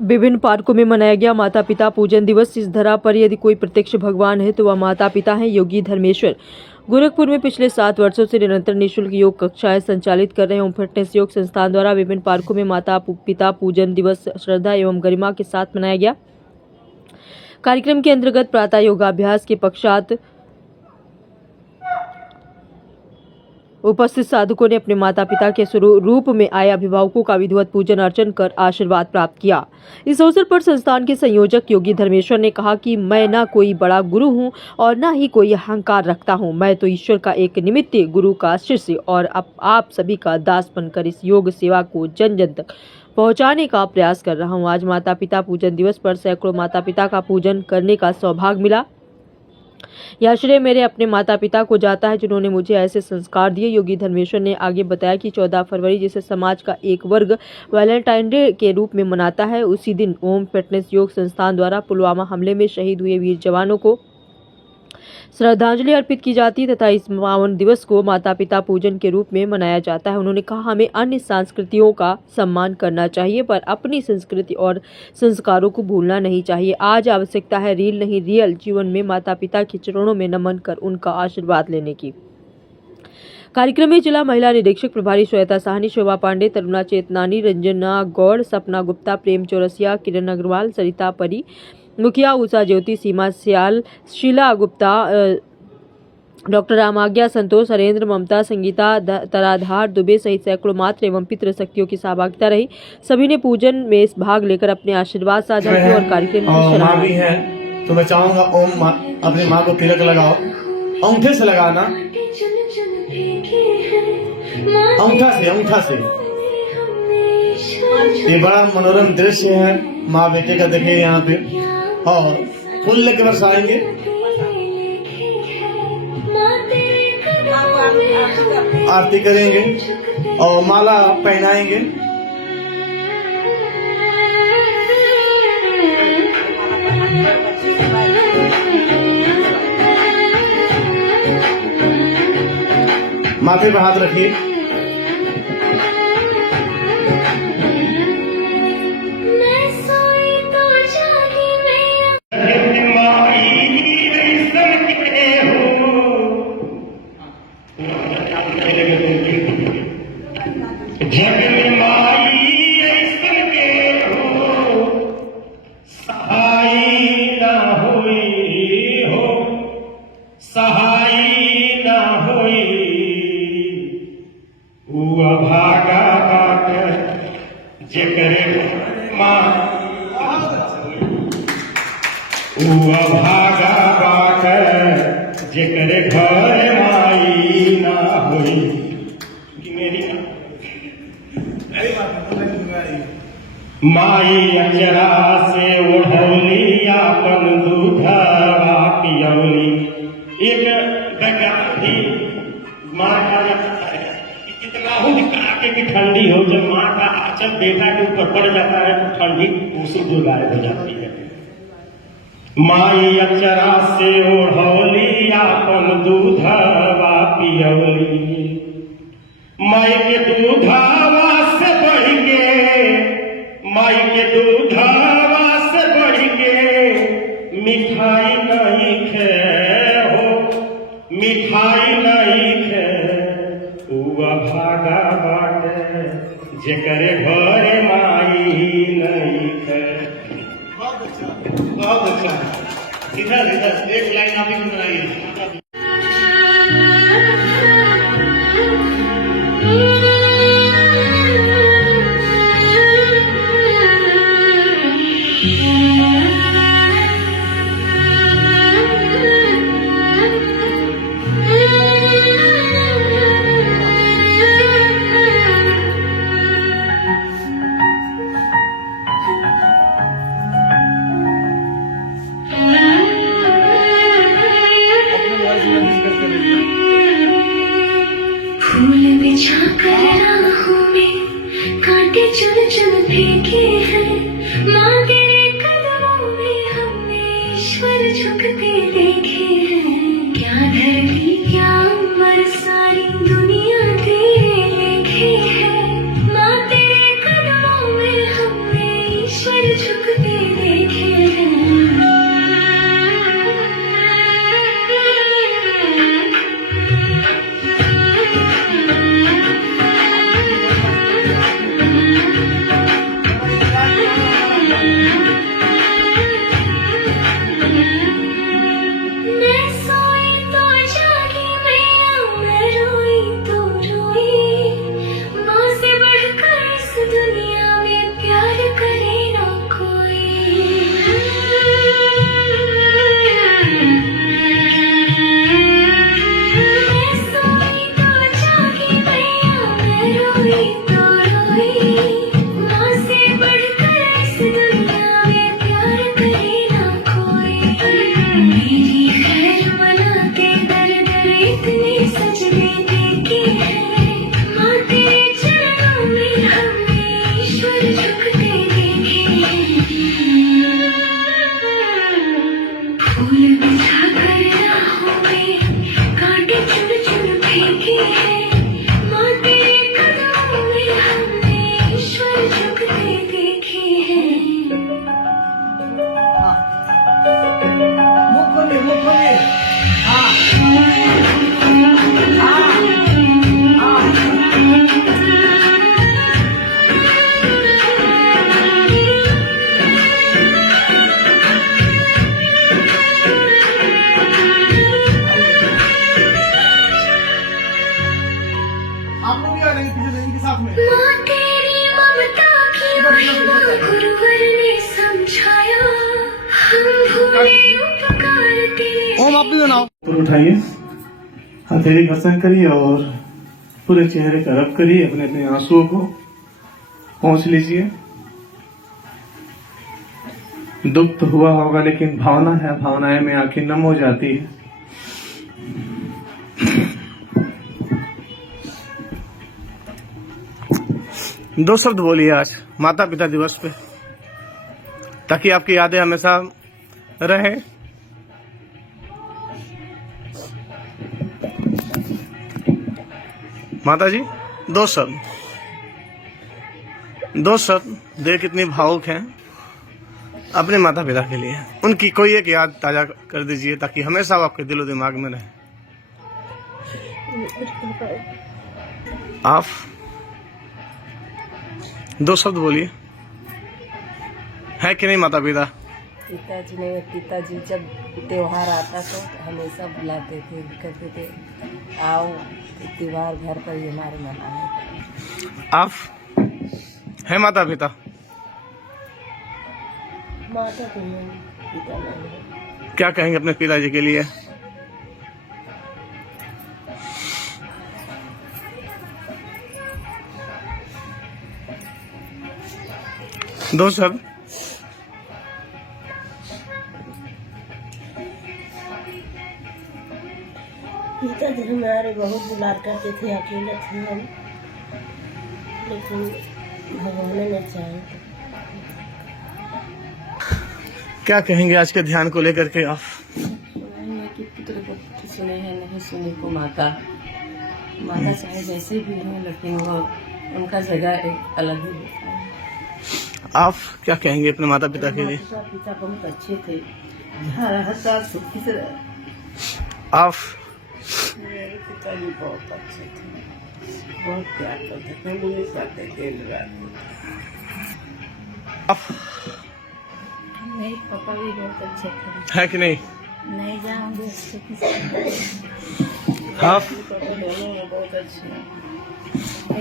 विभिन्न पार्कों में मनाया गया माता पिता पूजन दिवस। इस धरा पर यदि कोई प्रत्यक्ष भगवान है तो वह माता पिता हैं। योगी धर्मेश्वर गोरखपुर में पिछले 7 वर्षों से निरंतर निःशुल्क योग कक्षाएं संचालित कर रहे ओम फिटनेस योग संस्थान द्वारा विभिन्न पार्कों में माता पिता पूजन दिवस श्रद्धा एवं गरिमा के साथ मनाया गया। कार्यक्रम के अंतर्गत प्रातः योगाभ्यास के पश्चात उपस्थित साधकों ने अपने माता पिता के रूप में आए अभिभावकों का विधिवत पूजन अर्चन कर आशीर्वाद प्राप्त किया। इस अवसर पर संस्थान के संयोजक योगी धर्मेश्वर ने कहा कि मैं न कोई बड़ा गुरु हूं और न ही कोई अहंकार रखता हूं। मैं तो ईश्वर का एक निमित्त गुरु का शिष्य और अब आप सभी का दास बनकर इस योग सेवा को जन जन तक पहुंचाने का प्रयास कर रहा हूं। आज माता पिता पूजन दिवस पर सैकड़ों माता पिता का पूजन करने का सौभाग्य मिला। यह श्रेय मेरे अपने माता पिता को जाता है जिन्होंने मुझे ऐसे संस्कार दिए। योगी धर्मेश्वर ने आगे बताया कि 14 फरवरी जिसे समाज का एक वर्ग वैलेंटाइन डे के रूप में मनाता है, उसी दिन ओम फिटनेस योग संस्थान द्वारा पुलवामा हमले में शहीद हुए वीर जवानों को श्रद्धांजलि अर्पित की जाती है तथा इस पावन दिवस को माता पिता पूजन के रूप में मनाया जाता है। उन्होंने कहा हमें अन्य संस्कृतियों का सम्मान करना चाहिए पर अपनी संस्कृति और संस्कारों को भूलना नहीं चाहिए। आज आवश्यकता है रील नहीं रियल जीवन में माता पिता के चरणों में नमन कर उनका आशीर्वाद लेने की। कार्यक्रम में जिला महिला निरीक्षक प्रभारी श्वेता साहनी, शोभा पांडे, तरुणा चेतनानी, रंजना गौड़, सपना गुप्ता, प्रेम चौरसिया, किरण अग्रवाल, सरिता परी, मुखिया उषा ज्योति, सीमा सियाल, शीला गुप्ता, डॉक्टर रामाज्ञा, संतोष, हरेंद्र, ममता, संगीता, तराधार दुबे सहित सैकड़ों मात्र एवं पितृ शक्तियों की सहभागिता रही। सभी ने पूजन में भाग लेकर अपने आशीर्वाद साझा किए और कार्यक्रम की माँ भी है तो मैं चाहूंगा ओम अपनी माँ को तिलक लगाओ, अंगूठे से लगाना, अंगूठा से। ये बड़ा मनोरम दृश्य है माँ बेटे का, देखे यहाँ पे और फूल लेके बरसाएंगे। आरती करेंगे और माला पहनाएंगे। माथे पे हाथ रखिए। सहाय ना होई भागा बाट जेकरे माँ भागा बाट जेकरे घर माई ना होई। मेरी माई अचरा से ओढ़ौली आपन दूधवा पियौली। एक वैज्ञानिक भी माँ का कितना हो कड़ाके की ठंडी हो, जब माँ का आंचल बेटा के ऊपर पड़ जाता है तो ठंडी उसी जो गायब हो जाती है। माई अचरा से ओढ़ौली आपन दूधवा पियौली। माई के दूधवा से बढ़ के, माई के दूधवा से बढ़ के मिठाई नहीं खे हो, मिठाई नहीं खे। भागा बाटे जेकरे घरे माई नहीं खे। बहुत अच्छा, बहुत अच्छा। इधर इधर एक लाइन आप ही बनाइए। फूल बिछा कर राहों में कांटे चुन चुन फेंके हैं। माँ तेरे कदमों में हमने ईश्वर झुकते देखे हैं। क्या धरती क्या अम्बर सारी दुनिया तेरे लेखे है। माँ तेरे कदमों में हमने ईश्वर ओम आप भी बनाओ। तो उठाइए, हथेली घर्षण करिए और पूरे चेहरे का रब करिए, अपने अपने आंसुओं को पहुंच लीजिए। दुख तो हुआ होगा, लेकिन भावना है, भावनाएं में आंखें नम हो जाती है। दो शब्द बोलिए आज माता पिता दिवस पे, ताकि आपकी यादें हमेशा रहे। माता जी, दो शब्द देख कितनी भावुक हैं अपने माता पिता के लिए। उनकी कोई एक याद ताजा कर दीजिए, ताकि हमेशा वो आपके दिलो दिमाग में रहे। आप दो शब्द बोलिए, है कि नहीं माता पिता? पिताजी जब त्योहार आता तो हमेशा बुलाते थे, कहते थे आओ त्योहार घर पर ही हमारे मनाए। आप है माता पिता? माता तो नहीं, पिता नहीं। क्या कहेंगे अपने पिताजी के लिए? दो शब्द। पिताजी हमारे बहुत दुलार करते थे, अकेले थे हम, लेकिन भगवान ने चाहे। क्या कहेंगे आज के ध्यान को लेकर के आप? कि पुत्र को सुने हैं, नहीं सुने को माता चाहे जैसे भी हो, लेकिन वो उनका जगह एक अलग ही होता है। आप क्या कहेंगे अपने माता पिता के लिए? पिता बहुत अच्छे थे, जहाँ रहता सुखी से रहा। आप? मेरे पिताजी बहुत अच्छे थे, बहुत प्यार करते थे, मेरे साथ दिन रात। आप? मेरे पापा भी बहुत अच्छे थे। है कि नहीं? नहीं जाऊंगे आप? पापा दोनों बहुत अच्छे हैं।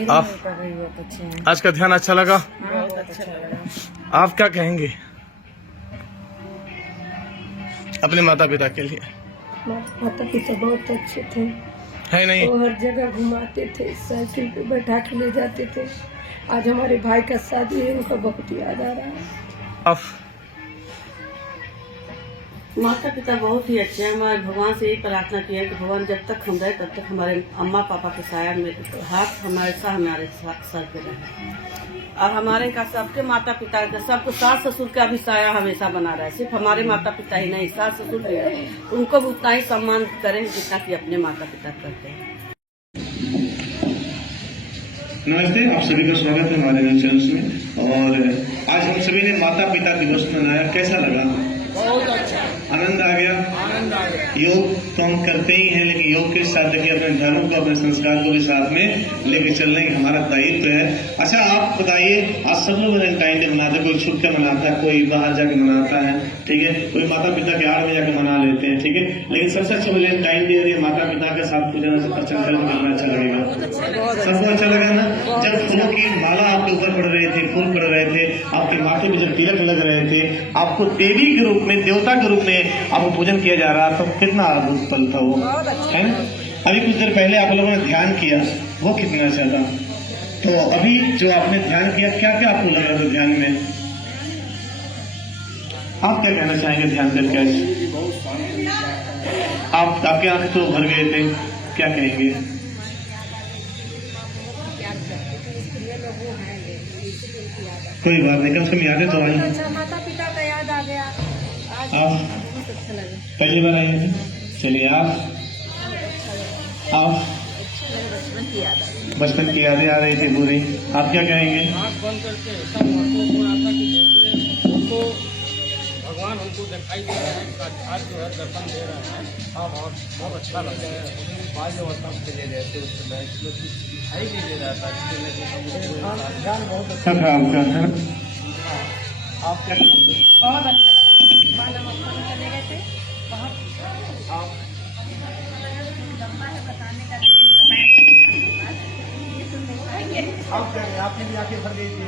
आप? पापा भी बहुत अच्छे हैं। आज का ध्यान अच्छा लगा? बहुत अच्छा लगा। आप क्या कहेंगे अपने माता पिता के लिए? माता पिता बहुत अच्छे थे, है नहीं? वो हर जगह घुमाते थे, साइकिल पे बैठा के ले जाते थे। आज हमारे भाई का शादी है, उनका बहुत याद आ रहा है। आप? माता पिता बहुत ही अच्छे हैं। हमारे भगवान से यही प्रार्थना की है कि भगवान जब तक हम रहे तब तक हमारे अम्मा पापा के साया में हाथ हमेशा हमारे सर पे रहे, और हमारे का सबके माता पिता का, सबको सास ससुर का भी साया हमेशा बना रहा है। सिर्फ हमारे माता पिता ही नहीं, सास ससुर भी है, उनको भी उतना ही सम्मान करें जितना कि अपने माता पिता करते हैं। नमस्ते, आप सभी का स्वागत है हमारे चैनल में। और आज हम सभी ने माता पिता दिवस मनाया, कैसा लगा? बहुत अच्छा, आनंद आ गया। आनंद आ गया। योग तो हम करते ही हैं, लेकिन योग के साथ देखिए अपने धर्म को, अपने संस्कार को भी साथ में लेके चलने की हमारा दायित्व है। अच्छा, आप बताइए, आज सब लोग वैलेंटाइन डे मनाते हैं, कोई छुप के मनाता है, कोई बाहर जाके मनाता है, ठीक है, कोई माता पिता के आड़ में जाके मना लेते हैं, ठीक है, लेकिन सबसे अच्छा वैलेंटाइन डे यदि माता पिता के साथ पूजन अर्चन करना अच्छा लगेगा। सबको अच्छा लगा ना? जब फूलों की माला आपके ऊपर पड़ रहे थे, फूल पड़ रहे थे, आपके माथे में जब तिलक लग रहे थे, आपको देवी के रूप में, देवता के रूप में आपको पूजन किया जा रहा, तो कितना अद्भुत पल था वो, है ना? अभी कुछ देर पहले आप लोगों ने ध्यान किया, वो कितना अच्छा था। तो अभी जो आपने ध्यान किया, क्या क्या आपको लग रहा था ध्यान में? आप क्या कहना चाहेंगे ध्यान करके आज? आपके आंख तो भर गए थे, क्या कहेंगे? कोई बात नहीं, कम से कम यादें तो आई। अच्छा, माता पिता का याद आ गया। आप बहुत अच्छा लगा। पहली बार आए हैं? चलिए, आप बचपन की यादें आ रही थी पूरी, आप क्या कहेंगे? भगवान हमको दिखाई दे रहा है, साक्षात जो है दर्शन दे रहा है, और बहुत अच्छा लग रहा है। बाल्य अवस्था में चले गए थे, उस समय दिखाई नहीं दे रहा था, बहुत अच्छा सब आपका है। आप क्या बहुत अच्छा लगा। बाल अवस्था में चले गए थे, बहुत लंबा है बताने का, लेकिन समय आप क्या कहें? आपने भी आके भर गई थी,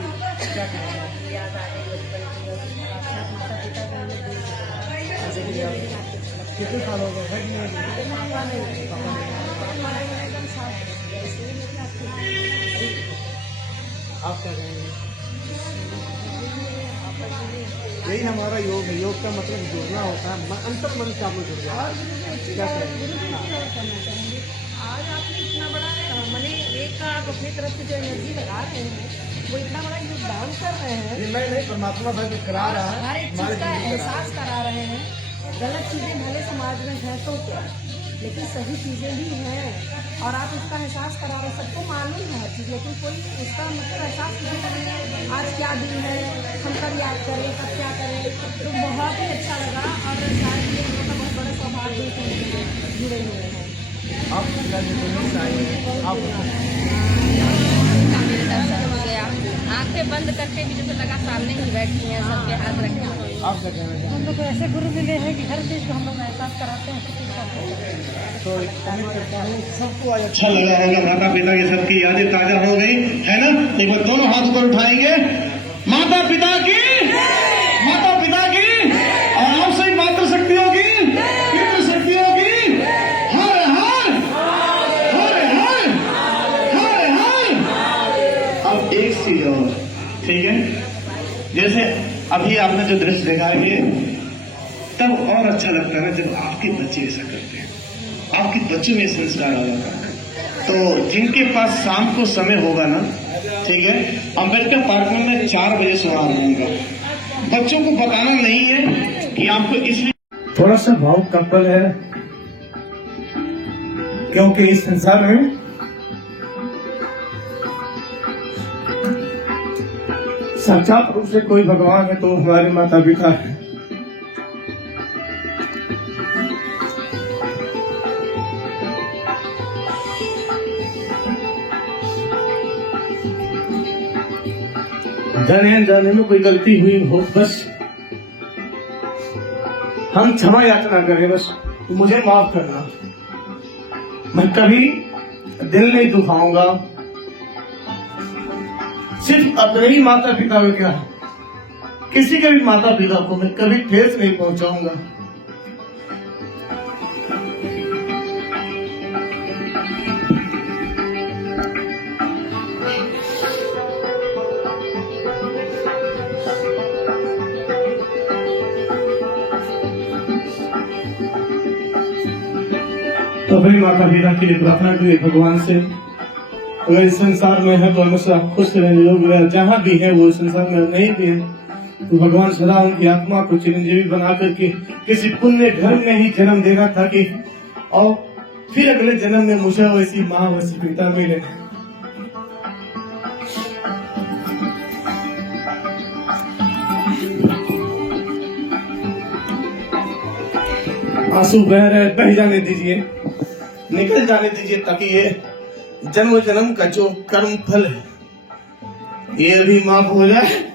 क्या कहेंगे? याद आ गई बचपन की। अच्छा, माता पिता का कितने साल हो गए है कि नहीं? आप क्या कहेंगे? यही हमारा योग है। योग का मतलब जुड़ना होता है, अंतर मन से आप लोग जुड़ जाए। क्या कहेंगे? आज आपने इतना बड़ा मैंने एक आप अपनी तरफ से जो एनर्जी लगा रहे हैं वो इतना बड़ा योगदान कर रहे हैं, ये नहीं परमात्मा भाई जो करा रहा है, हर एक चीज का एहसास करा रहे हैं। गलत चीजें भले समाज में है तो क्या, लेकिन सही चीजें भी हैं और आप इसका एहसास करा रहे हैं। सबको मालूम है हर चीज, लेकिन कोई इसका मतलब एहसास नहीं कर रहे हैं। आज क्या दिन है, हम कब याद करें, कब क्या करें, तो बहुत ही अच्छा लगा और शायद ये हम लोग का बहुत बड़ा सौभाग्य से जुड़े हुए हैं। आप क्या निर्देश चाहिए? आप दर्शन हो गया, आंखें बंद करके भी जैसे लगा सामने ही बैठी हैं, सबके हाथ रखे हुए। आप क्या कहना चाहेंगे? हम लोग को ऐसे गुरु मिले हैं कि हर चीज को हम लोग एहसास कराते हैं। तो उम्मीद करता हूँ सबको आज अच्छा लगा होगा, माता पिता की सबकी यादें ताजा हो गई है ना। एक बार दोनों हाथ ऊपर उठाएंगे, माता पिता की, माता पिता की, और आप सभी मातृ शक्तियों की, पितृ शक्तियों की, हर हर हर हर हर हर। अब एक चीज और, ठीक है, जैसे अभी आपने जो दृश्य देखा है, तब और अच्छा लगता है ना जब आपके बच्चे ऐसा करते हैं, आपके बच्चों में संस्कार आ जाता है। तो जिनके पास शाम को समय होगा ना, ठीक है, अम्बेडकर पार्क में मैं 4 बजे सुबह रहूंगा। बच्चों को बताना नहीं है कि आपको इसलिए थोड़ा सा भावुक का पल है, क्योंकि इस संसार में साक्षात रूप से कोई भगवान है तो हमारे माता पिता है। जाने अनजाने में कोई गलती हुई हो, बस हम क्षमा याचना करें, बस मुझे माफ करना। मैं कभी दिल नहीं दुखाऊंगा, सिर्फ अपने ही माता पिता को, क्या किसी के भी माता पिता को मैं कभी ठेस नहीं पहुंचाऊंगा। तो अपने माता पिता के लिए प्रार्थना करिए भगवान से, अगर इस संसार में है तो हमेशा खुश रहे, निरोग रहे। जहाँ भी है वो संसार में नहीं भी है तो भगवान सदा उनकी आत्मा को चिरंजीवी बना करके किसी पुण्य घर में ही जन्म देना था कि और फिर अगले जन्म में मुझे वैसी माँ वैसी पिता मिले। आंसू बह रहे, बह जाने दीजिए, निकल जाने दीजिए, ताकि ये जन्म जन्म का जो कर्म फल है ये भी माफ हो जाए।